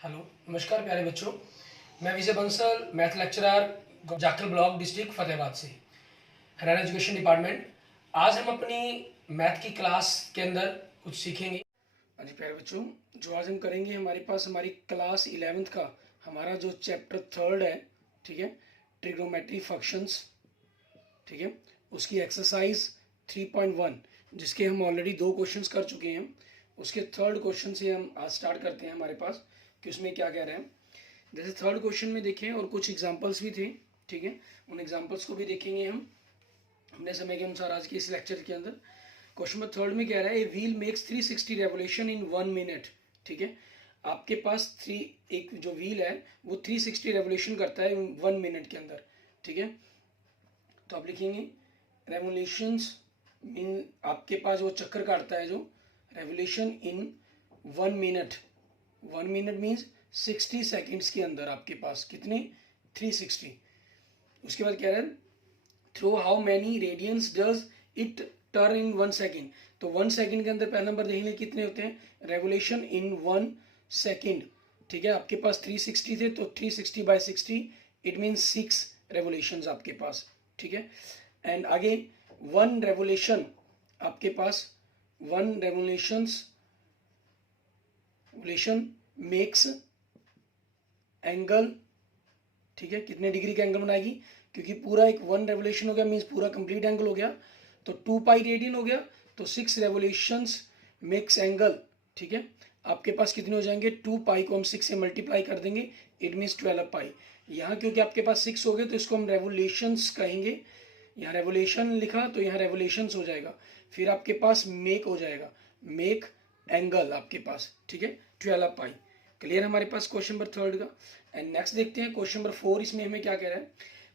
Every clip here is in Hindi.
हेलो, नमस्कार प्यारे बच्चों। मैं Vijay Bansal, math lecturer, Jakhal block, district Fatehabad से, हरियाणा एजुकेशन डिपार्टमेंट। आज हम अपनी मैथ की क्लास के अंदर कुछ सीखेंगे। हाँ जी प्यारे बच्चों, जो आज हम करेंगे, हमारे पास हमारी क्लास 11th का हमारा जो चैप्टर 3 है, ठीक है, ट्रिग्नोमेट्री फंक्शंस, ठीक है, उसकी एक्सरसाइज 3.1, जिसके हम ऑलरेडी 2 क्वेश्चंस कर चुके हैं। उसके थर्ड क्वेश्चन से हम आज स्टार्ट करते हैं हमारे पास कि उसमें क्या कह रहे हैं। जैसे थर्ड क्वेश्चन में देखें और कुछ एग्जांपल्स भी थे, ठीक है, उन एग्जांपल्स को भी देखेंगे हम अपने समय के अनुसार आज के इस लेक्चर के अंदर। क्वेश्चन नंबर थर्ड में कह रहा है a wheel makes 360 revolution in 1 minute, ठीक है। आपके पास एक जो व्हील है वो 360 रेवोल्यूशन करता है 1 मिनट के अंदर, ठीक है। तो आप लिखेंगे रेवोल्यूशंस मीन आपके पास वो चक्कर काटता है जो revolution in 1 minute. 1 minute means 60 seconds के अंदर आपके पास कितने 360। उसके बाद कह रहे हैं through how many radians does it turn in 1 second. तो 1 सेकेंड के अंदर पहला नंबर देखेंगे कितने होते हैं रेवोल्यूशन इन 1 सेकेंड, ठीक है। आपके पास 360 थे तो 360/60 इट मीन्स 6 रेवोल्यूशंस आपके पास, ठीक है। एंड आगे 1 रेवोल्यूशन आपके पास 1 रेवोल्यूशंस मेक्स एंगल, ठीक है, कितने डिग्री का एंगल बनाएगी, क्योंकि पूरा एक 1 रेवोल्यूशन हो गया मीन्स पूरा कंप्लीट एंगल हो गया, तो 2 पाई रेडियन हो गया, तो 6 रेवोल्यूशंस मेक्स एंगल, ठीक है। आपके पास कितने हो जाएंगे 2 पाई को हम 6 से मल्टीप्लाई कर देंगे, इट मीन्स 12 पाई। यहाँ क्योंकि आपके पास 6 हो गए तो इसको हम रेवोल्यूशंस कहेंगे। यहाँ रेवोल्यूशन लिखा तो यहाँ रेवोल्यूशंस हो जाएगा, फिर आपके पास मेक हो जाएगा, मेक एंगल आपके पास, ठीक है, 12 पाई। क्लियर हमारे पास क्वेश्चन नंबर थर्ड का। एंड नेक्स्ट देखते हैं क्वेश्चन नंबर 4। इसमें हमें क्या कह रहा है,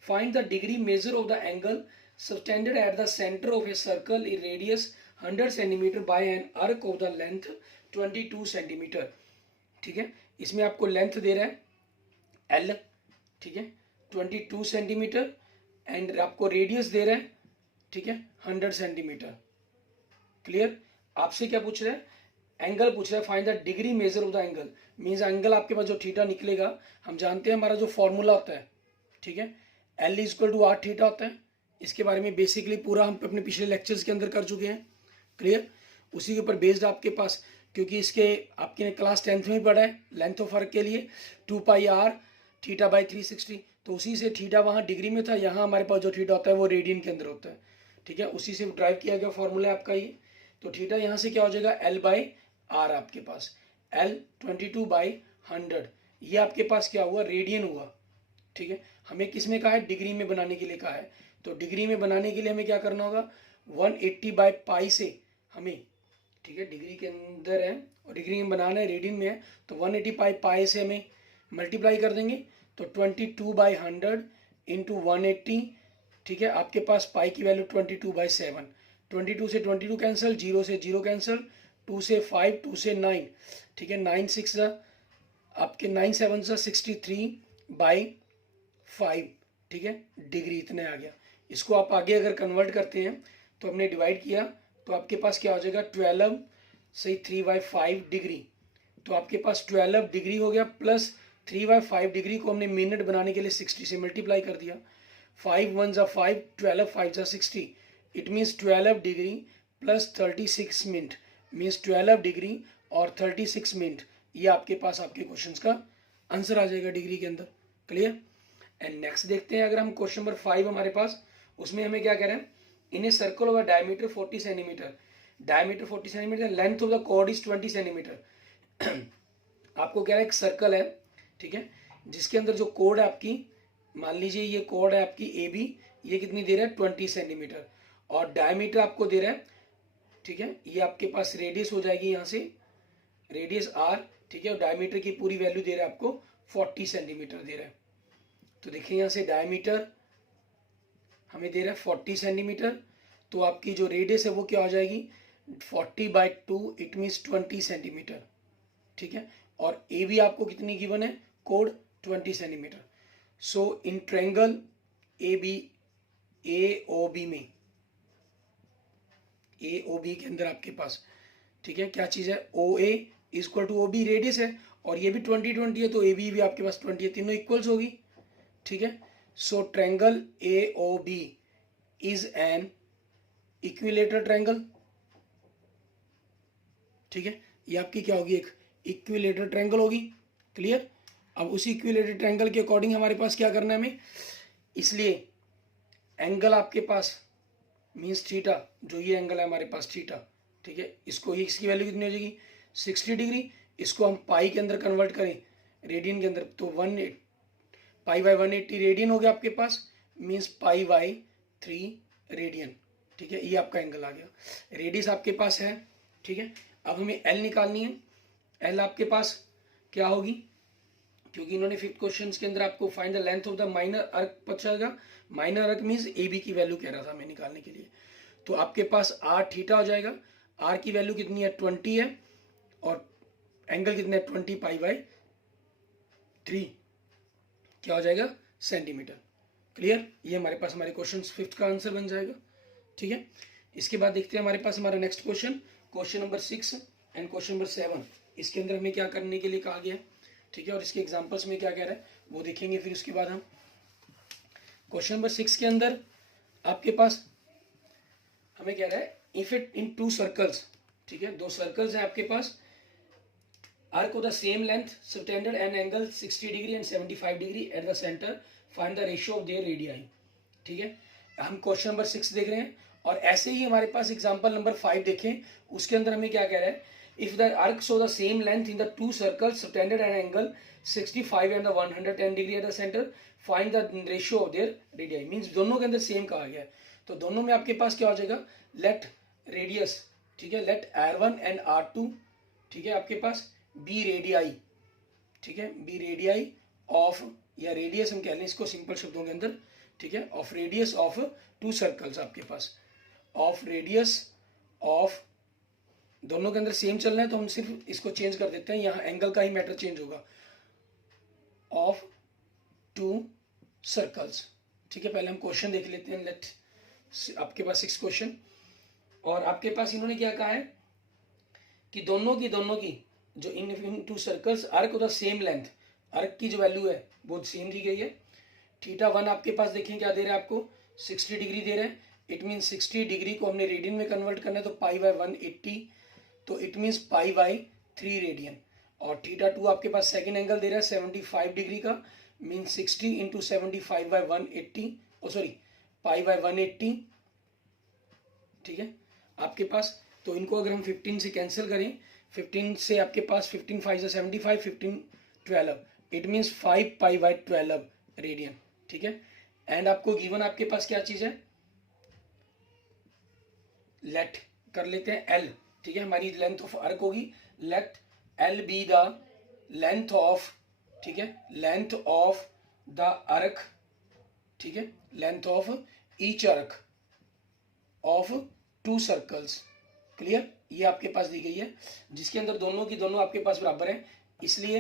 find the degree measure of the angle subtended at the centre of a circle in radius 100 centimetre bye an arc of the length 22 centimetre, ठीक है। इसमें आपको लेंथ दे रहा है एल, ठीक है, 22 सेंटीमीटर, एंड आपको रेडियस दे रहा है, ठीक है, 100 सेंटीमीटर। क्लियर। आपसे क्या पूछ रहा है, एंगल पूछ रहा है, find the degree measure of the angle, means angle आपके पास जो थीटा निकलेगा, हम जानते हैं हमारा जो फॉर्मूला होता है, ठीक है, L is equal to R theta होता है। इसके बारे में बेसिकली पूरा हम अपने पिछले लेक्चर्स के अंदर कर चुके हैं। क्लियर। उसी के ऊपर बेस्ड आपके पास, क्योंकि इसके आपके क्लास 10th में पढ़ा है लेंथ ऑफ आर्क के लिए 2 पाई आर थीटा बाई 360, तो उसी से थीटा वहाँ डिग्री में था, यहाँ हमारे पास जो थीटा होता है वो रेडियन के अंदर होता है, ठीक है। उसी से ड्राइव किया गया फॉर्मूला आपका ये। तो थीटा यहाँ से क्या हो जाएगा एल बाई आर, आपके पास एल 22/100, ये आपके पास क्या हुआ रेडियन हुआ, ठीक है। हमें किस में कहा है, डिग्री में बनाने के लिए कहा है, तो डिग्री में बनाने के लिए हमें क्या करना होगा 180/पाई से हमें, ठीक है, डिग्री के अंदर है और डिग्री में बनाना है रेडियन में है, तो 180/पाई से हमें मल्टीप्लाई कर देंगे, तो 22/100 इंटू 180, ठीक है। आपके पास पाई की वैल्यू 22/7, 22 से 22 कैंसिल, 0 से 0 कैंसिल, 2 से 5, 2 से 9, ठीक है, 9 6 आपके 9 7 63/5, ठीक है, डिग्री इतने आ गया। इसको आप आगे अगर कन्वर्ट करते हैं तो हमने डिवाइड किया तो आपके पास क्या हो जाएगा 12 से 3/5 डिग्री, तो आपके पास 12 डिग्री हो गया, प्लस 3/5 डिग्री को हमने मिनट बनाने के लिए 60 से मल्टीप्लाई कर दिया, 5 1 जा 5, 12 5 जा 60, it means 12 degree plus 36 minute, means 12 degree और 36 मिनट, ये आपके पास आपके क्वेश्चंस का आंसर आ जाएगा डिग्री के अंदर। क्लियर। एंड नेक्स्ट देखते हैं, अगर हम क्वेश्चन नंबर 5 हमारे पास, उसमें हमें क्या कह रहे हैं, in a circle of diameter 40 centimetre, diameter 40 centimetre, length of the chord is 20 centimetre. आपको कह रहा है एक सर्कल है, ठीक है, जिसके अंदर जो कोड है आपकी, मान लीजिए ये कोड है आपकी ए बी, ये कितनी दे रहा है 20 सेंटीमीटर, और डायमीटर आपको दे रहा है, ठीक है, ये आपके पास रेडियस हो जाएगी यहाँ से रेडियस आर, ठीक है, और डायमीटर की पूरी वैल्यू दे रहा है आपको 40 सेंटीमीटर दे रहा है। तो देखिए यहाँ से डायमीटर हमें दे रहा है 40 सेंटीमीटर, तो आपकी जो रेडियस है वो क्या हो जाएगी 40/2, इट मीन्स 20 सेंटीमीटर, ठीक है, और ए भी आपको कितनी गिवन है कोड 20 centimetre. So in triangle A B, A O B में, ए ओ बी के अंदर आपके पास, ठीक है, क्या चीज़ है O A equal to O B radius है, और ये भी 20 है, तो ए बी भी आपके पास 20 है, तीनों इक्वल्स होगी, ठीक है। So triangle A O B is an equilateral triangle, ठीक है। ये आपकी क्या होगी, एक इक्विलेटरल ट्रायंगल होगी, क्लियर। अब उसी इक्विलेटरल ट्रायंगल के अकॉर्डिंग हमारे पास क्या करना है हमें, इसलिए एंगल आपके पास मीन्स थीटा, जो ये एंगल है हमारे पास थीटा, ठीक है, इसको ये इसकी वैल्यू कितनी हो जाएगी 60 डिग्री। इसको हम पाई के अंदर कन्वर्ट करें रेडियन के अंदर, तो पाई बाई 180 रेडियन हो गया आपके पास, मीन्स पाई बाई 3 रेडियन, ठीक है। ये आपका एंगल आ गया, रेडियस आपके पास है, ठीक है। अब हमें एल निकालनी है, एल आपके पास क्या होगी, क्योंकि इन्होंने 5th क्वेश्चन के अंदर आपको find the length of the minor arc पूछा, minor arc means A B की वैल्यू कह रहा था मैं निकालने के लिए। तो आपके पास आर थीटा हो जाएगा, आर की वैल्यू कितनी है 20 है, और एंगल कितना है 20 पाई बाई 3, क्या हो जाएगा सेंटीमीटर, क्लियर। ये हमारे पास हमारे क्वेश्चन 5th का आंसर बन जाएगा, ठीक है। इसके बाद देखते हैं हमारे पास हमारा next question, question number 6 and question number 7। इसके अंदर हमें क्या करने के लिए कहा गया है, ठीक है, और इसके एग्जांपल्स में क्या कह रहा है वो देखेंगे। फिर उसके बाद हम क्वेश्चन नंबर 6 के अंदर आपके पास हमें कह रहा है इफ इट इन 2 सर्कल्स, ठीक है, 2 सर्कल्स हैं आपके पास, arc of the same length subtended an angle 60 degree and 75 degree at the centre, find the ratio of their radii, ठीक है। हम क्वेश्चन नंबर 6 देख रहे हैं, और ऐसे ही हमारे पास एग्जांपल नंबर 5 देखें, उसके अंदर हमें क्या कह रहा है, if the arcs of the same length in the 2 circles subtended an angle 65 and the 110 degree at the center, find the ratio of their radii, means दोनों के अंदर सेम कहा गया है, तो दोनों में आपके पास क्या हो जाएगा, लेट रेडियस, ठीक है, लेट R1 एंड R2, ठीक है, आपके पास बी रेडियाई, ठीक है, बी रेडियाई ऑफ, या रेडियस हम कह लें इसको सिंपल शब्दों के अंदर, ठीक है, ऑफ रेडियस ऑफ 2 सर्कल्स आपके पास, ऑफ रेडियस ऑफ, दोनों के अंदर सेम चलना है तो हम सिर्फ इसको चेंज कर देते हैं, यहाँ एंगल का ही मैटर चेंज होगा, ऑफ 2 सर्कल्स, ठीक है। पहले हम क्वेश्चन देख लेते हैं, लेट आपके पास 6 क्वेश्चन, और आपके पास इन्होंने क्या कहा है कि दोनों की जो इन 2 circles arc of the same length, arc की जो वैल्यू है वो सेम दी गई है। थीटा 1 आपके पास देखें क्या दे रहा है आपको 60 डिग्री दे रहा है, इट मीन 60 डिग्री को हमने रेडियन में कन्वर्ट करना है, तो पाई बाई 180, तो it means pi by 3 radian. और थीटा 2 आपके पास सेकेंड एंगल दे रहा है 75 डिग्री का, mean 60 into 75 by 180, sorry pi by 180, ठीक है आपके पास। तो इनको अगर हम 15 से कैंसिल करें, 15 से आपके पास 15 5 से 75, 15 12, it means 5 pi by 12 radian, ठीक है। एंड आपको गिवन आपके पास क्या चीज है, लेट कर लेते हैं एल, ठीक है, हमारी लेंथ ऑफ आर्क होगी, let L be the length of, ठीक है, लेंथ ऑफ द आर्क, ठीक है, length of each arc of 2 circles, clear. ये आपके पास दी गई है, जिसके अंदर दोनों की दोनों आपके पास बराबर है, इसलिए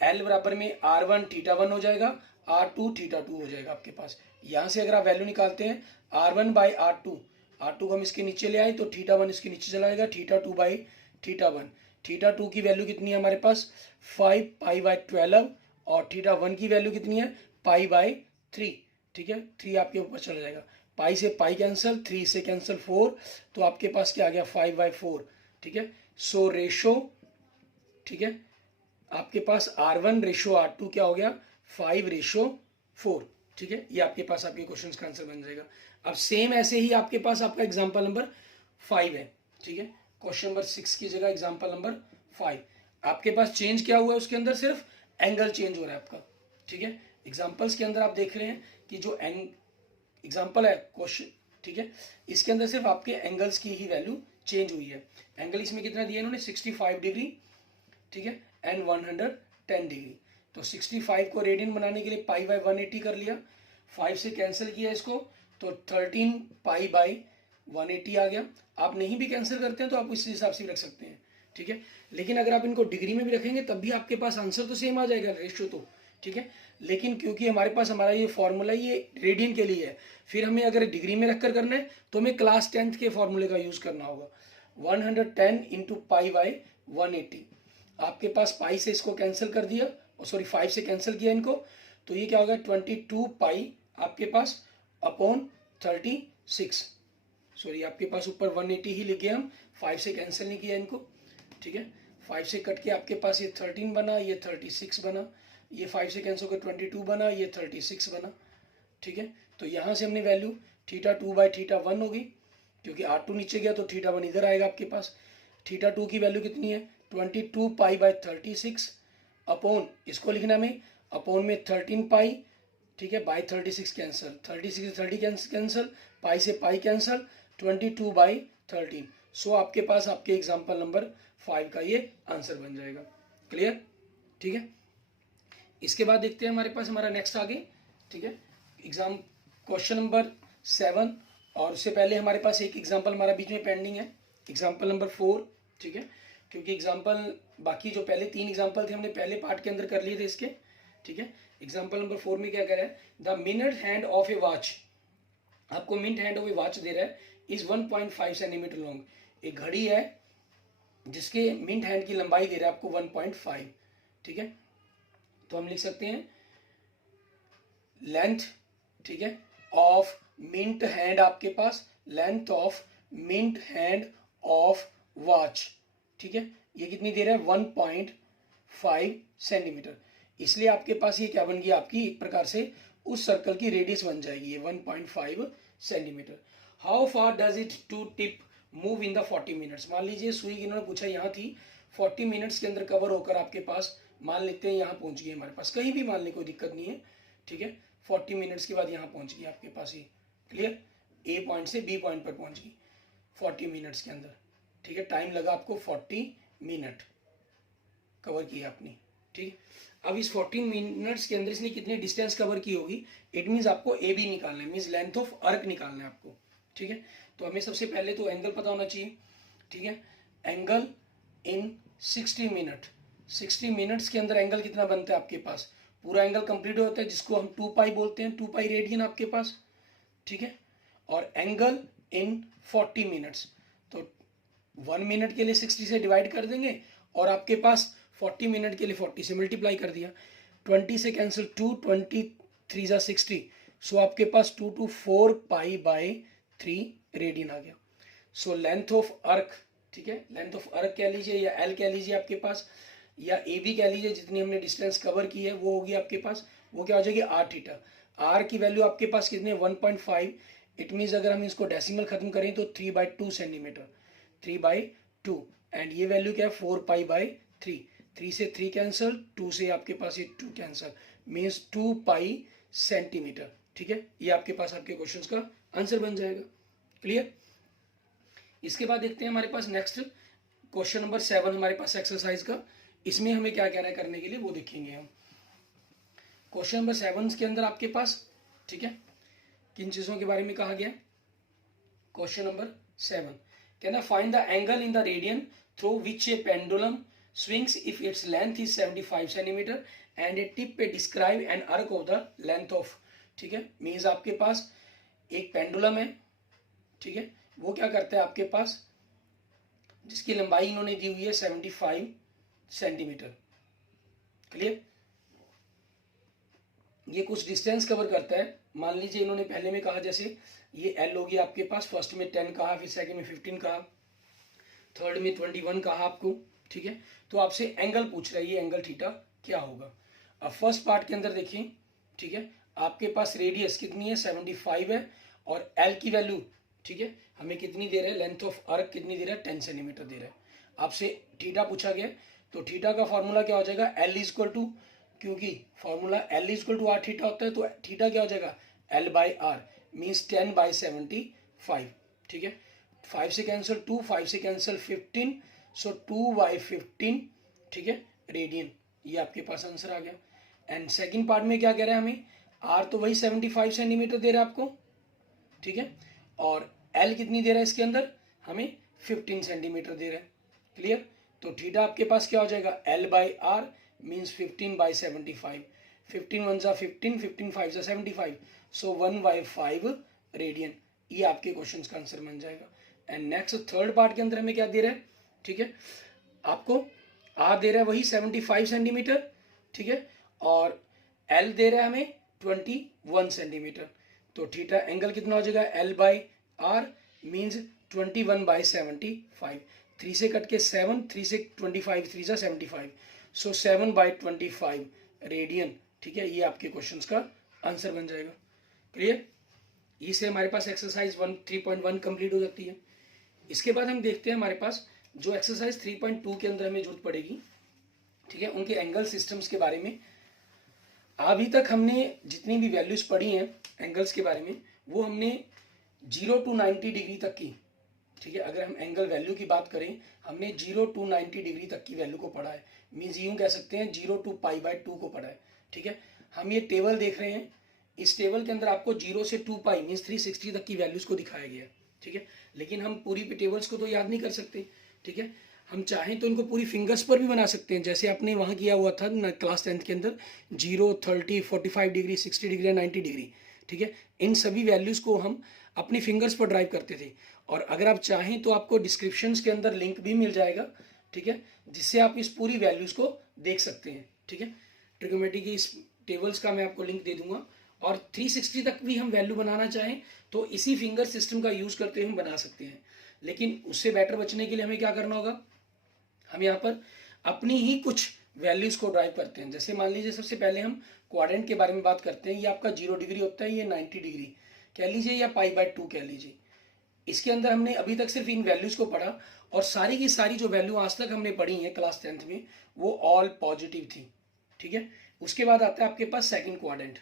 एल बराबर में R1 थीटा 1 हो जाएगा, R2 थीटा 2 हो जाएगा आपके पास। यहां से अगर आप वैल्यू निकालते हैं R1 बाई R2, R2 को हम इसके नीचे ले आए तो थीटा 1 इसके नीचे चला जाएगा, थीटा 2 बाई थीटा 1, थीटा 2 की वैल्यू कितनी है हमारे पास 5 पाई बाई 12, और थीटा 1 की वैल्यू कितनी है पाई बाई 3, ठीक है, 3 आपके ऊपर चला जाएगा, पाई से पाई कैंसिल, 3 से कैंसिल 4, तो आपके पास क्या आ गया 5 बाई 4, ठीक है। सो रेशो, ठीक है, आपके पास R1 रेशो R2 क्या हो गया 5 रेशो 4, ठीक है। ये आपके पास आपके क्वेश्चन का आंसर बन जाएगा। अब सेम ऐसे ही आपके पास आपका एग्जांपल नंबर 5 है, ठीक है, क्वेश्चन नंबर 6 की जगह एग्जांपल नंबर 5, आपके पास चेंज क्या हुआ है उसके अंदर, सिर्फ एंगल चेंज हो रहा है आपका, ठीक है। एग्जांपल्स के अंदर आप देख रहे हैं कि जो एग्जांपल है क्वेश्चन, ठीक है, इसके अंदर सिर्फ आपके एंगल्स की ही वैल्यू चेंज हुई है। एंगल इसमें कितना दिया इन्होंने 65 डिग्री, ठीक है, एंड 110 डिग्री, तो 65 को रेडियन बनाने के लिए पाई बाई 180 कर लिया, 5 से कैंसिल किया इसको तो 13 पाई बाई 180 आ गया। आप नहीं भी कैंसिल करते हैं तो आप इस हिसाब से भी रख सकते हैं, ठीक है, लेकिन अगर आप इनको डिग्री में भी रखेंगे तब भी आपके पास आंसर तो सेम आ जाएगा, रेशियो तो, ठीक है। लेकिन क्योंकि हमारे पास हमारा ये फॉर्मूला ये रेडियन के लिए है, फिर हमें अगर डिग्री में रखकर करना है तो हमें क्लास 10th के फॉर्मूले का यूज करना होगा, 110 इंटू पाई बाई 180, आपके पास पाई से इसको कैंसिल कर दिया, और सॉरी 5 से कैंसिल किया इनको, तो ये क्या होगा 22 पाई आपके पास अपॉन 36। सॉरी आपके पास ऊपर 180 ही लिखे हम, 5 से कैंसिल नहीं किया इनको, ठीक है। 5 से कट के आपके पास ये 13 बना, ये 36 बना, ये 5 से कैंसिल कर 22 बना, ये 36 बना, ठीक है। तो यहाँ से हमने वैल्यू थीटा 2 बाई थीटा 1 होगी, क्योंकि R2 नीचे गया तो थीटा 1 इधर आएगा आपके पास। थीटा 2 की वैल्यू कितनी है 22 पाई बाई 36 अपॉन, इसको लिखना में अपॉन में 13 पाई, ठीक है, बाई 36 कैंसिल, 36 से 30 कैंसिल, पाई से पाई कैंसिल, 22 बाई 13। सो आपके पास आपके एग्जाम्पल नंबर 5 का ये आंसर बन जाएगा। क्लियर, ठीक है। इसके बाद देखते हैं हमारे पास हमारा नेक्स्ट आगे, ठीक है, एग्जाम क्वेश्चन नंबर 7। और उससे पहले हमारे पास एक एग्जाम्पल हमारा बीच में पेंडिंग है, एग्जाम्पल नंबर 4, ठीक है, क्योंकि एग्जाम्पल बाकी जो पहले 3 एग्जाम्पल थे हमने पहले पार्ट के अंदर कर लिए थे इसके, ठीक है। एग्जाम्पल नंबर 4 में क्या कह रहा है, the minute hand of a watch, आपको minute hand of a watch दे रहा है, इज 1.5 सेंटीमीटर लॉन्ग। एक घड़ी है जिसके मिनट हैंड की लंबाई दे रहा है आपको 1.5, ठीक है। तो हम लिख सकते हैं लेंथ, ठीक है, ऑफ मिंट हैंड, आपके पास length of minute hand of watch, ठीक है, ये कितनी दे रहा है 1.5 सेंटीमीटर। इसलिए आपके पास ये क्या बन गया, आपकी एक प्रकार से उस सर्कल की रेडियस बन जाएगी ये 1.5 centimetre. How far does it to tip move in the 40 minutes. मान लीजिए सुई की इन्होंने पूछा यहाँ थी, 40 मिनट्स के अंदर कवर होकर आपके पास, मान लेते हैं यहाँ पहुंच गई हमारे पास, कहीं भी मान ले कोई दिक्कत नहीं है, ठीक है। 40 मिनट्स के बाद यहाँ पहुंच गई आपके पास ये, क्लियर, ए पॉइंट से बी पॉइंट पर पहुंच गई 40 मिनट्स के अंदर, ठीक है। टाइम लगा आपको 40 मिनट कवर किया आपने, ठीक। अब इस 40 मिनट्स के अंदर इसने कितनी डिस्टेंस कवर की होगी, इट मीन्स आपको ए बी निकालना है, मीन्स लेंथ ऑफ आर्क निकालना है आपको, ठीक है। तो हमें सबसे पहले तो एंगल पता होना चाहिए, ठीक है। एंगल इन 60 मिनट, 60 मिनट्स के अंदर एंगल कितना बनता है आपके पास, पूरा एंगल कंप्लीट होता है जिसको हम 2 पाई बोलते हैं, 2 पाई रेडियन आपके पास, ठीक है। और एंगल इन 40 मिनट्स, तो 1 मिनट के लिए 60 से डिवाइड कर देंगे, और आपके पास 40 मिनट के लिए 40 से मल्टीप्लाई कर दिया, 20 से कैंसिल 2, 23 जा 60, सो आपके पास 2 to 4 पाई बाई 3 रेडियन आ गया। सो लेंथ ऑफ आर्क, ठीक है, लेंथ ऑफ आर्क कह लीजिए या एल कह लीजिए आपके पास, या ए बी कह लीजिए, जितनी हमने डिस्टेंस कवर की है वो होगी आपके पास, वो क्या हो जाएगी आर थीटा। आर की वैल्यू आपके पास कितनी है 1.5, इट मीन्स अगर हम इसको डेसिमल खत्म करें तो 3/2 सेंटीमीटर, 3/2, एंड ये वैल्यू क्या है 4 पाई बाई 3, 3 से 3 कैंसल, 2 से आपके पास ये 2 कैंसल, मीन्स 2 पाई सेंटीमीटर, ठीक है। ये आपके पास आपके क्वेश्चंस का आंसर बन जाएगा। क्लियर। इसके बाद देखते हैं हमारे पास नेक्स्ट क्वेश्चन नंबर 7 हमारे पास एक्सरसाइज का, इसमें हमें क्या कहना है करने के लिए वो देखेंगे हम। क्वेश्चन नंबर 7 के अंदर आपके पास, ठीक है, किन चीजों के बारे में कहा गया। क्वेश्चन नंबर 7 कहना find the angle in the radian through which A pendulum swings if its length is 75 centimeter and a tip पे describe an arc of the length of, ठीक है, मीन्स आपके पास एक पेंडुलम है, ठीक है, वो क्या करता है आपके पास, जिसकी लंबाई इन्होंने दी हुई है 75 सेंटीमीटर, क्लियर। ये कुछ डिस्टेंस कवर करता है, मान लीजिए इन्होंने पहले में कहा जैसे ये एल होगी आपके पास, फर्स्ट में 10 कहा, फिर सेकंड में 15 कहा, थर्ड में 21 कहा आपको, ठीक है। तो आपसे एंगल पूछ रहा है, ये एंगल थीटा क्या होगा। अब फर्स्ट पार्ट के अंदर देखिए, ठीक है, आपके पास रेडियस कितनी है 75 है, और एल की वैल्यू, ठीक है, हमें कितनी दे रहा है, लेंथ ऑफ आर्क कितनी दे रहा है 10 सेंटीमीटर दे रहा है। आपसे थीटा पूछा गया, तो थीटा का फॉर्मूला क्या हो जाएगा, एल इज इक्वल टू, क्योंकि formula L is equal to R theta होता है, तो थीटा क्या हो जाएगा एल बाई आर, मीन्स 10/75, ठीक है। 5 से कैंसिल 2, 5 से कैंसिल 15, सो 2/15, ठीक है, रेडियन, ये आपके पास आंसर आ गया। एंड सेकंड पार्ट में क्या कह रहा है हमें, आर तो वही 75 सेंटीमीटर दे रहा है आपको, ठीक है, और एल कितनी दे रहा है इसके अंदर, हमें 15 सेंटीमीटर दे रहा है, क्लियर। तो थीटा आपके पास क्या हो जाएगा एल बाई आर, मीन्स 15/75, 15 1 जा 15, 15 5 जा 75, सो 1/5 रेडियन, ये आपके क्वेश्चन का आंसर बन जाएगा। एंड नेक्स्ट थर्ड पार्ट के अंदर हमें क्या दे रहा है, ठीक है, आपको आर दे रहा है वही 75 सेंटीमीटर, ठीक है, और एल दे रहा है हमें 21 सेंटीमीटर। तो थीटा एंगल कितना हो जाएगा, एल बाई आर मीन्स 21/75। 3 से कट के 7, 3 से 25, 3 से 75, सो 7/25 रेडियन, ठीक है। ये आपके क्वेश्चन का आंसर बन जाएगा। क्लियर? इससे हमारे पास एक्सरसाइज 3.1 कंप्लीट हो जाती है। इसके बाद हम देखते हैं हमारे पास जो एक्सरसाइज 3.2 के अंदर हमें जरूरत पड़ेगी, ठीक है, उनके एंगल सिस्टम्स के बारे में। अभी तक हमने जितनी भी वैल्यूज पढ़ी हैं एंगल्स के बारे में, वो हमने 0 to 90 डिग्री तक की, ठीक है। अगर हम एंगल वैल्यू की बात करें, हमने 0 to 90 डिग्री तक की वैल्यू को पढ़ा है, मीन्स यूं कह सकते हैं 0 to π/2 को पढ़ा है, ठीक है। हम ये टेबल देख रहे हैं, इस टेबल के अंदर आपको 0 से 2π मीन्स 360 तक की वैल्यूज को दिखाया गया है, ठीक है। लेकिन हम पूरी टेबल्स को तो याद नहीं कर सकते, ठीक है। हम चाहें तो इनको पूरी फिंगर्स पर भी बना सकते हैं, जैसे आपने वहाँ किया हुआ था क्लास 10th के अंदर 0, 30, 45 डिग्री, 60 डिग्री, 90 डिग्री, ठीक है। इन सभी वैल्यूज़ को हम अपनी फिंगर्स पर ड्राइव करते थे। और अगर आप चाहें तो आपको डिस्क्रिप्शंस के अंदर लिंक भी मिल जाएगा, ठीक है, जिससे आप इस पूरी वैल्यूज़ को देख सकते हैं, ठीक है। ट्रिग्नोमेट्री की इस टेबल्स का मैं आपको लिंक दे दूंगा। और 360 तक भी हम वैल्यू बनाना चाहें तो इसी फिंगर सिस्टम का यूज़ करते हुए हम बना सकते हैं। लेकिन उससे बेटर बचने के लिए हमें क्या करना होगा, हम यहाँ पर अपनी ही कुछ वैल्यूज़ को ड्राइव करते हैं। जैसे मान लीजिए सबसे पहले हम क्वाड्रेंट के बारे में बात करते हैं। ये आपका 0 डिग्री होता है, ये 90 डिग्री कह लीजिए या π/2 कह लीजिए। इसके अंदर हमने अभी तक सिर्फ इन वैल्यूज़ को पढ़ा, और सारी की सारी जो वैल्यू आज तक हमने पढ़ी हैं क्लास 10th में, वो ऑल पॉजिटिव थी, ठीक है। उसके बाद आता है आपके पास सेकेंड क्वाड्रेंट,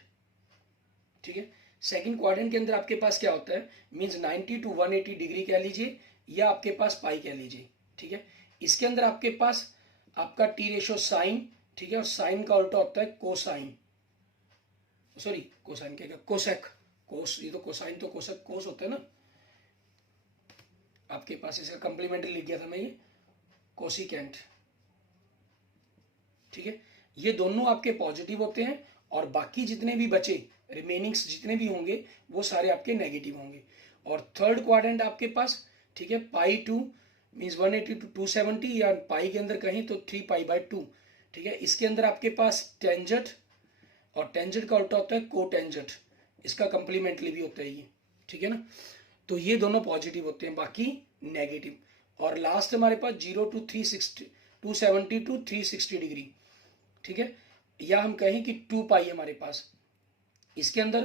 ठीक है। सेकंड क्वाड्रेंट के अंदर आपके पास क्या होता है, मींस 90 to 180 डिग्री कह लीजिए या आपके पास पाई कह लीजिए, ठीक है। इसके अंदर आपके पास आपका टी रेशो साइन, ठीक है, और साइन का उल्टा होता है कोसाइन, सॉरी कोसाइन क्या, कोसेक, कोस, ये तो कोसाइन तो कोसेक कोस होता है ना, आपके पास इसका कंप्लीमेंट्री लिख गया था मैं, ये कोसिकेंट, ठीक है। ये दोनों आपके पॉजिटिव होते हैं, और बाकी जितने भी बचे रिमेनिंग्स जितने भी होंगे वो सारे आपके नेगेटिव होंगे। और थर्ड क्वाड्रेंट आपके पास, ठीक है, π/2 मीन्स 180 to 270, या पाई के अंदर कहीं तो 3π/2, ठीक है। इसके अंदर आपके पास टेंजेंट, और टेंजेंट का उल्टा होता है कोटेंजेंट, इसका कंप्लीमेंट्री भी होता है ये, ठीक है ना। तो ये दोनों पॉजिटिव होते हैं, बाकी नेगेटिव। और लास्ट हमारे पास 0 to 360, 270 to 360 डिग्री, ठीक है, या हम कहें कि 2π हमारे पास। इसके अंदर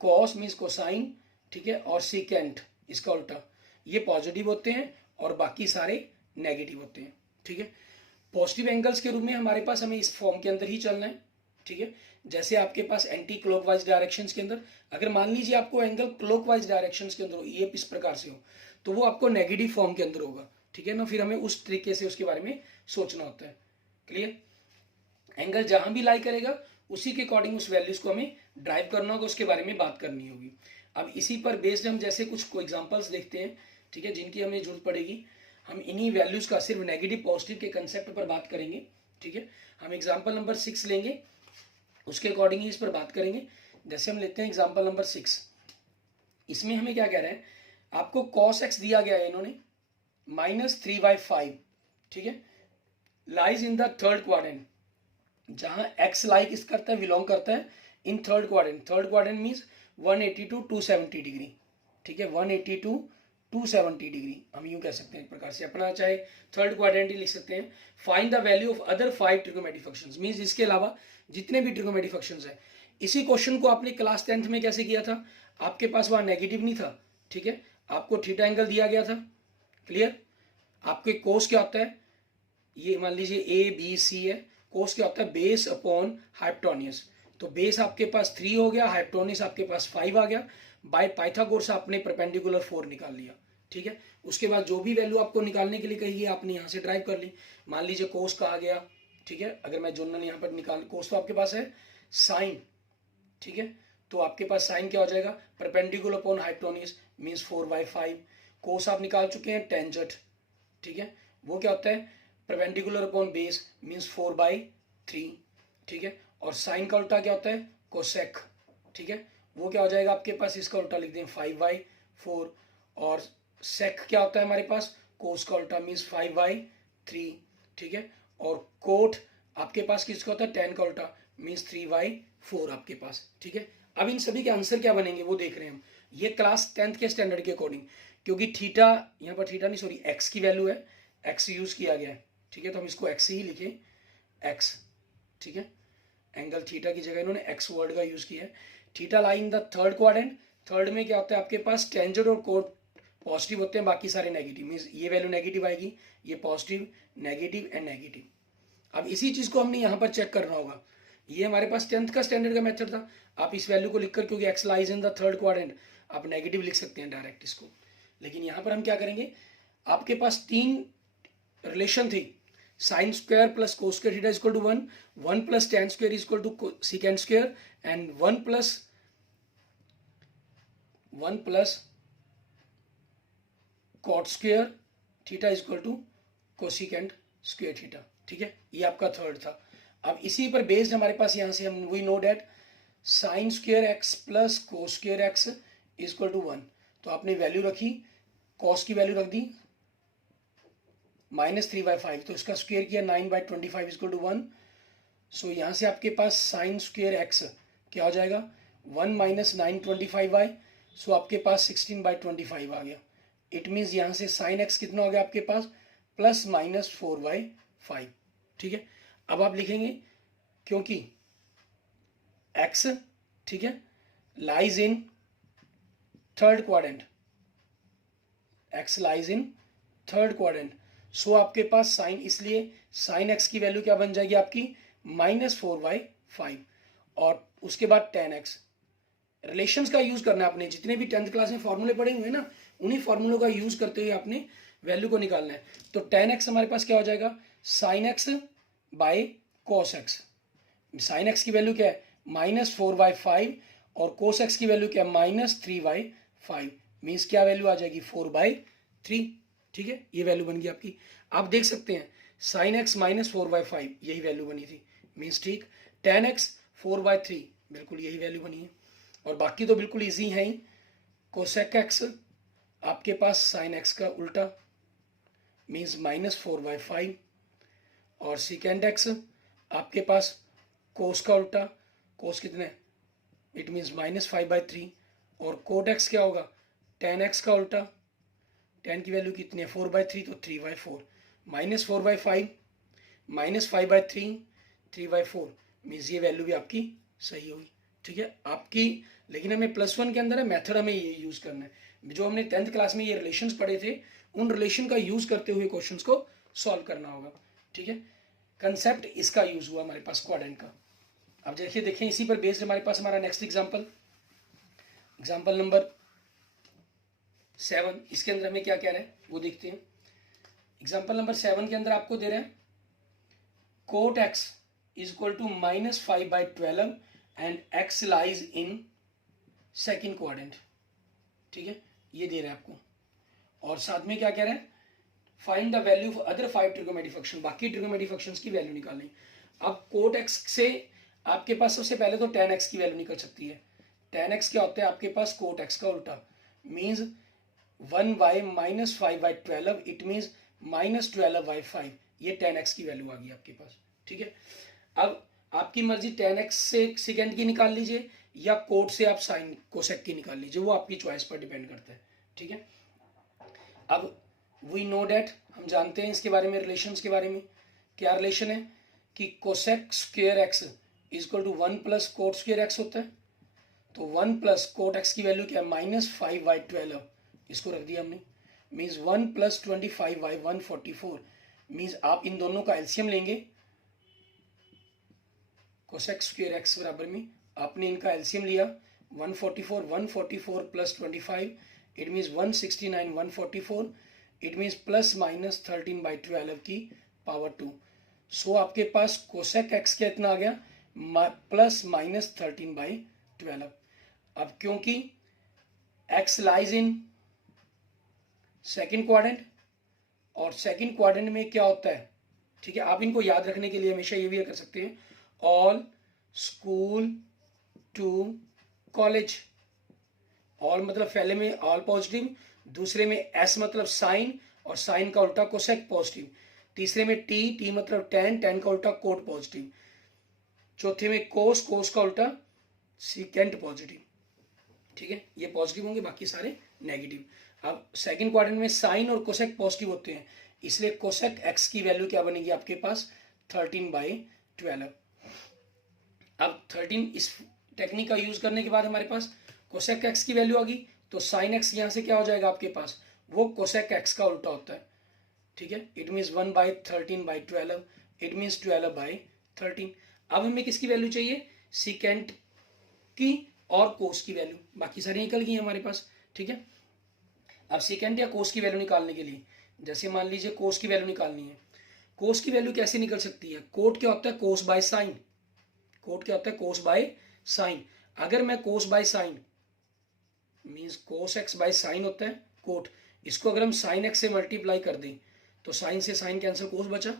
कॉस मीन्स कोसाइन, ठीक है, और सीकेंट इसका उल्टा, ये पॉजिटिव होते हैं और बाकी सारे नेगेटिव होते हैं, ठीक है। पॉजिटिव एंगल्स के रूप में हमारे पास हमें इस फॉर्म के अंदर ही चलना है, ठीक है। जैसे आपके पास एंटी क्लॉकवाइज डायरेक्शंस के अंदर, अगर मान लीजिए आपको एंगल क्लॉकवाइज डायरेक्शंस के अंदर हो, ये इस प्रकार से हो, तो वो आपको नेगेटिव फॉर्म के अंदर होगा, ठीक है ना। फिर हमें उस तरीके से उसके बारे में सोचना होता है। क्लियर? एंगल जहां भी लाई करेगा उसी के अकॉर्डिंग उस वैल्यूज को हमें ड्राइव करना होगा, उसके बारे में बात करनी होगी। अब इसी पर बेस्ड हम जैसे कुछ एग्जांपल्स देखते हैं, ठीक है, जिनकी हमें जरूरत पड़ेगी। हम इन्हीं वैल्यूज का सिर्फ नेगेटिव पॉजिटिव के कंसेप्ट पर बात करेंगे, ठीक है। हम एग्जाम्पल नंबर 6 लेंगे, उसके अकॉर्डिंग ही इस पर बात करेंगे। जैसे हम लेते हैं एग्जाम्पल नंबर 6, इसमें हमें क्या कह रहे हैं, आपको cos x दिया गया है इन्होंने -3/5, ठीक है, lies in the third quadrant, जहां x लाइक इस करता है, बिलोंग करता है इन third quadrant. Third quadrant means 180 to 270 degree, ठीक है, 180 to 270 डिग्री हम यूं कह सकते हैं एक प्रकार से, अपना चाहे थर्ड क्वाड्रेंट ही लिख सकते हैं। Find the value of other 5 trigonometric functions, means इसके अलावा जितने भी ट्रिग्नोमेट्रिक फंक्शंस हैं। इसी क्वेश्चन को आपने क्लास 10th में कैसे किया था, आपके पास वहां नेगेटिव नहीं था, ठीक है, आपको थीटा एंगल दिया गया था। क्लियर? आपके कोस क्या होता है, ये मान लीजिए ए बी सी है, कोस क्या होता है, बेस अपॉन हाइपोटेन्यूज। तो बेस आपके पास 3 हो गया, हाइपोटेन्यूज आपके पास 5 आ गया। बाय पाइथागोरस आपने परपेंडिकुलर 4 निकाल लिया, ठीक है। उसके बाद जो भी वैल्यू आपको निकालने के लिए कही है आपने यहाँ से ड्राइव कर ली। मान लीजिए कोस का आ गया, ठीक है, अगर मैं जोनल यहाँ पर निकाल, कोस तो आपके पास है साइन, ठीक है, तो आपके पास साइन क्या हो जाएगा, परपेंडिकुलर अपॉन हाइपोटेन्यूज मीन्स 4/5। कोस आप निकाल चुके हैं टेंजेंट, ठीक है, वो क्या होता है, परपेंडिकुलर अपॉन बेस मीन्स 4/3, ठीक है। और साइन का उल्टा क्या होता है, कोसेक, ठीक है, वो क्या हो जाएगा आपके पास, इसका उल्टा लिख दें 5/4। और सेक क्या होता है हमारे पास, कोस का उल्टा मीन्स 5/3, ठीक है। और कोट आपके पास किसका होता है, tan का उल्टा, मीन्स 3/4 आपके पास। ठीक है, अब इन सभी के आंसर क्या बनेंगे वो देख रहे हैं हम, ये क्लास 10th के स्टैंडर्ड के अकॉर्डिंग, क्योंकि थीटा यहाँ पर थीटा नहीं सॉरी एक्स की वैल्यू है, एक्स यूज किया गया है। ठीक है, तो हम इसको एक्स ही लिखें, एक्स। ठीक है, एंगल थीटा की जगह इन्होंने एक्स वर्ड का यूज किया है। Theta lie in the third quadrant, third में क्या होता है आपके पास, टेंजेंट और कोट पॉजिटिव होते हैं, बाकी सारे नेगेटिव, मीन्स ये वैल्यू नेगेटिव आएगी, ये पॉजिटिव, नेगेटिव एंड नेगेटिव। अब इसी चीज को हमने यहाँ पर चेक करना होगा, ये हमारे पास 10th का स्टैंडर्ड का मेथड था। आप इस वैल्यू को लिखकर, क्योंकि x lies in the third quadrant, आप नेगेटिव लिख सकते हैं डायरेक्ट इसको। लेकिन यहाँ पर हम क्या करेंगे, आपके पास 3 रिलेशन थी, sine square plus cos square theta equal to 1, 1 plus tan square equal to secant square, and 1 plus cot square theta equal to cosecant square theta. ठीक है, ये आपका थर्ड था। अब इसी पर बेस्ड हमारे पास यहाँ से हम we know that sine square x plus cos square x equal to 1, तो आपने वैल्यू रखी, कॉस की वैल्यू रख दी -3/5, तो इसका स्क्वायर किया 9/25 इक्वल टू 1। सो यहाँ से आपके पास साइन स्क्वायर एक्स क्या हो जाएगा, 1 - 9/25y, सो आपके पास 16/25 आ गया। इट मीन्स यहाँ से साइन एक्स कितना हो गया आपके पास, +-4/5। ठीक है, अब आप लिखेंगे क्योंकि एक्स, ठीक है, lies in third quadrant, x lies in third quadrant, so आपके पास साइन, इसलिए साइन एक्स की वैल्यू क्या बन जाएगी आपकी, -4/5। और उसके बाद tan x, रिलेशंस का यूज करना है आपने, जितने भी 10th क्लास में फॉर्मूले पढ़े हुए हैं ना, उन्हीं फॉर्मूलों का यूज करते हुए आपने वैल्यू को निकालना है। तो tan x हमारे पास क्या हो जाएगा, sin x by cos x। sin x की वैल्यू क्या है, -4/5, और cos x की वैल्यू क्या है, -3/5, मीन्स क्या वैल्यू आ जाएगी, 4/3। ठीक है, ये वैल्यू बन गई आपकी। आप देख सकते हैं sin x -4/5 यही वैल्यू बनी थी, मीन्स ठीक, tan x 4/3 बिल्कुल यही वैल्यू बनी है। और बाकी तो बिल्कुल इजी है ही, कोसेक एक्स आपके पास साइन एक्स का उल्टा, मीन्स -4/5, और सिकेंड एक्स आपके पास कोस का उल्टा, कोस कितने, इट मीन्स -5/3, और कोट एक्स क्या होगा, tan एक्स का उल्टा, tan की वैल्यू कितनी है, 4/3, तो 3/4, -4/5 -5/3 3/4, मीन्स ये वैल्यू भी आपकी सही होगी। ठीक है, आपकी, लेकिन हमें +1 के अंदर है मेथड, हमें ये यूज करना है, जो हमने 10th क्लास में ये रिलेशंस पढ़े थे, उन रिलेशन का यूज करते हुए क्वेश्चंस को सॉल्व करना होगा। ठीक है, कंसेप्ट इसका यूज हुआ हमारे पास क्वाड्रेंट का। अब देखिए देखें इसी पर बेस्ड हमारे पास हमारा नेक्स्ट एग्जाम्पल नंबर 7, इसके अंदर हमें क्या कह रहे हैं वो देखते हैं। एग्जाम्पल नंबर 7 के अंदर आपको दे रहे हैं cot x equal to -5/12 and x lies in second quadrant. ठीक है, ये दे रहे हैं आपको, और साथ में क्या कह रहे हैं, find the value of other 5 trigonometric function, बाकी ट्रिगोनोमेट्रिक फंक्शंस की वैल्यू निकालनी। अब कोट x से आपके पास सबसे पहले तो tan x की वैल्यू निकल सकती है। tan x क्या होता है आपके पास, कोट x का उल्टा, मीन्स 1/-5/12, इट मीन्स -12/5, ये tan x की वैल्यू आ गई आपके पास। ठीक है, अब आपकी मर्जी tan x से सेकेंड की निकाल लीजिए, या कोट से आप साइन कोसेक की निकाल लीजिए, वो आपकी चॉइस पर डिपेंड करता है। ठीक है, अब वी नो डेट, हम जानते हैं इसके बारे में, रिलेशंस के बारे में, क्या रिलेशन है कि cosec square x equal to 1 plus cot square x होता है। तो 1 प्लस कोट एक्स की वैल्यू क्या है, -5/12, इसको रख दिया हमने, मीन्स 1 + 25 144, मीन्स आप इन दोनों का एलसीएम लेंगे, कोसेक स्क्वायर एक्स बराबर में आपने इनका एलसीएम लिया, 144 plus 25, it means 169 144, it means +-13/12 की पावर 2। सो आपके पास कोसेक एक्स क्या इतना आ गया, +-13/12। अब क्योंकि x lies in second quadrant, और सेकेंड क्वाड्रेंट में क्या होता है, ठीक है, आप इनको याद रखने के लिए हमेशा ये भी कर सकते हैं, all school to college, all मतलब पहले में ऑल पॉजिटिव, दूसरे में एस मतलब साइन, और साइन का उल्टा कोसेक पॉजिटिव, तीसरे में टी, टी मतलब टेन, टेन का उल्टा कोट पॉजिटिव। चौथे में कोस, कोस का उल्टा सीकेंट पॉजिटिव। ठीक है, ये पॉजिटिव होंगे, बाकी सारे नेगेटिव। अब सेकंड क्वाड्रेंट में साइन और कोसेक पॉजिटिव होते हैं, इसलिए कोसेक एक्स की वैल्यू क्या बनेगी आपके पास 13/12। अब 13 इस टेक्निक का यूज करने के बाद हमारे पास कोसेक एक्स की वैल्यू आ गई, तो साइन एक्स यहाँ से क्या हो जाएगा आपके पास, वो कोसेक एक्स का उल्टा होता है। ठीक है, इट मीन्स 1/13/12, इट मीन्स 12/13। अब हमें किसकी वैल्यू चाहिए, सीकेंट की और कोस की वैल्यू, बाकी सारी निकल गई हमारे पास। ठीक है, अब सीकेंट या कोस की वैल्यू निकालने के लिए, जैसे मान लीजिए कोस की वैल्यू निकालनी है, कोस की वैल्यू कैसे निकल सकती है, कोट क्या होता है, कोस बाय साइन। कोट क्या होता है, कोस बाय साइन। अगर मैं cos by sine means cos x by sine होता है कोट, इसको अगर हम साइन एक्स से मल्टीप्लाई कर दें तो साइन से साइन कैंसिल, कोस बचा।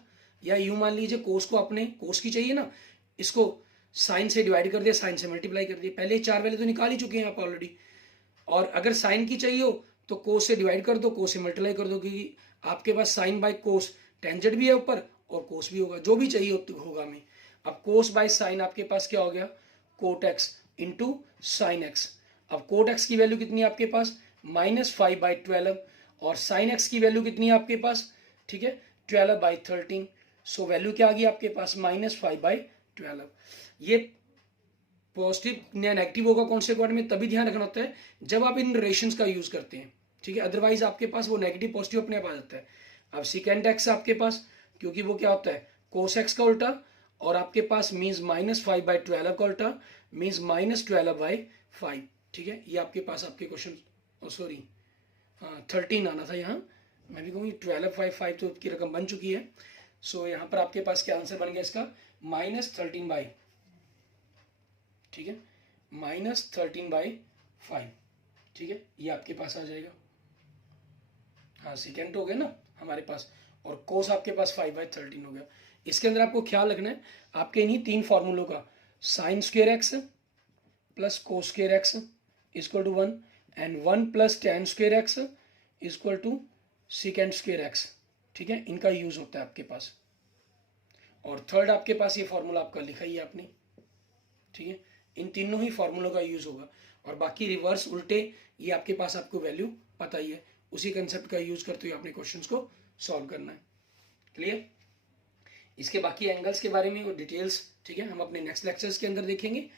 या यूं मान लीजिए कोस को अपने कोस की चाहिए ना, इसको साइन से डिवाइड कर दिया, साइन से मल्टीप्लाई कर दिया, पहले 4 वैल्यू तो निकाल ही चुके हैं आप ऑलरेडी। और अगर साइन की चाहिए हो तो कोस से डिवाइड कर दो, कोस से मल्टीप्लाई कर दो, क्योंकि आपके पास साइन बाय कोस टेंजेंट भी है ऊपर और कोस भी होगा, जो भी चाहिए होगा हमें। अब कोस बाय साइन आपके पास क्या हो गया, cot x into sine x. अब कोट एक्स की वैल्यू कितनी है आपके पास, -5/12, और साइन एक्स की वैल्यू कितनी है आपके पास, ठीक है, 12/13। सो वैल्यू क्या आ गई आपके पास, -5/12। ये पॉजिटिव या नेगेटिव होगा कौन से क्वाड्रेंट में, तभी ध्यान रखना होता है जब आप इन रेशंस का यूज करते हैं। ठीक है, अदरवाइज आपके पास वो नेगेटिव पॉजिटिव अपने आप आ जाता है। अब सिकेंड एक्स आपके पास, क्योंकि वो क्या होता है, कोस एक्स का उल्टा, और आपके पास मीन्स -5/12 का उल्टा मीन्स -12/5। ठीक है, ये आपके पास आपके क्वेश्चन, सॉरी हाँ 13 आना था यहाँ, मैं भी कहूँगी 12/5 तो की रकम बन चुकी है। सो यहाँ पर आपके पास क्या आंसर बन गया इसका, -13/, ठीक है, -13/5। ठीक है, ये आपके पास आ जाएगा। हाँ सिकेंड हो गया ना हमारे पास, और कोस आपके पास 5/13 हो गया। इसके अंदर आपको ख्याल रखना है आपके इन्हीं 3 फॉर्मूलों का, sine square x plus cos square x equal to 1 and 1 plus tan square x equal to secant square x. ठीक है, इनका यूज होता है आपके पास। और थर्ड आपके पास ये फॉर्मूला आपका लिखा ही है आपने। ठीक है, इन तीनों ही फॉर्मूलों का यूज होगा, और बाकी रिवर्स उल्टे ये आपके पास आपको वैल्यू पता ही है, उसी कंसेप्ट का यूज करते हुए अपने क्वेश्चंस को सॉल्व करना है। क्लियर, इसके बाकी एंगल्स के बारे में और डिटेल्स, ठीक है, हम अपने नेक्स्ट लेक्चर्स के अंदर देखेंगे।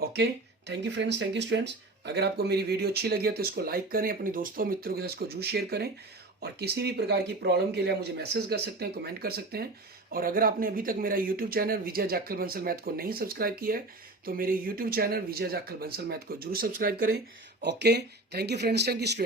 Okay, thank you friends, thank you students. अगर आपको मेरी वीडियो अच्छी लगी है तो इसको लाइक करें, अपने दोस्तों मित्रों के साथ इसको जरूर शेयर करें, और किसी भी प्रकार की प्रॉब्लम के लिए आप मुझे मैसेज कर सकते हैं, कमेंट कर सकते हैं। और अगर आपने अभी तक मेरा यूट्यूब चैनल विजय जाखल बंसल मैथ को नहीं सब्सक्राइब किया है तो मेरे यूट्यूब चैनल विजय जाखल बंसल मैथ को जरूर सब्सक्राइब करें। Okay, thank you friends, thank you student.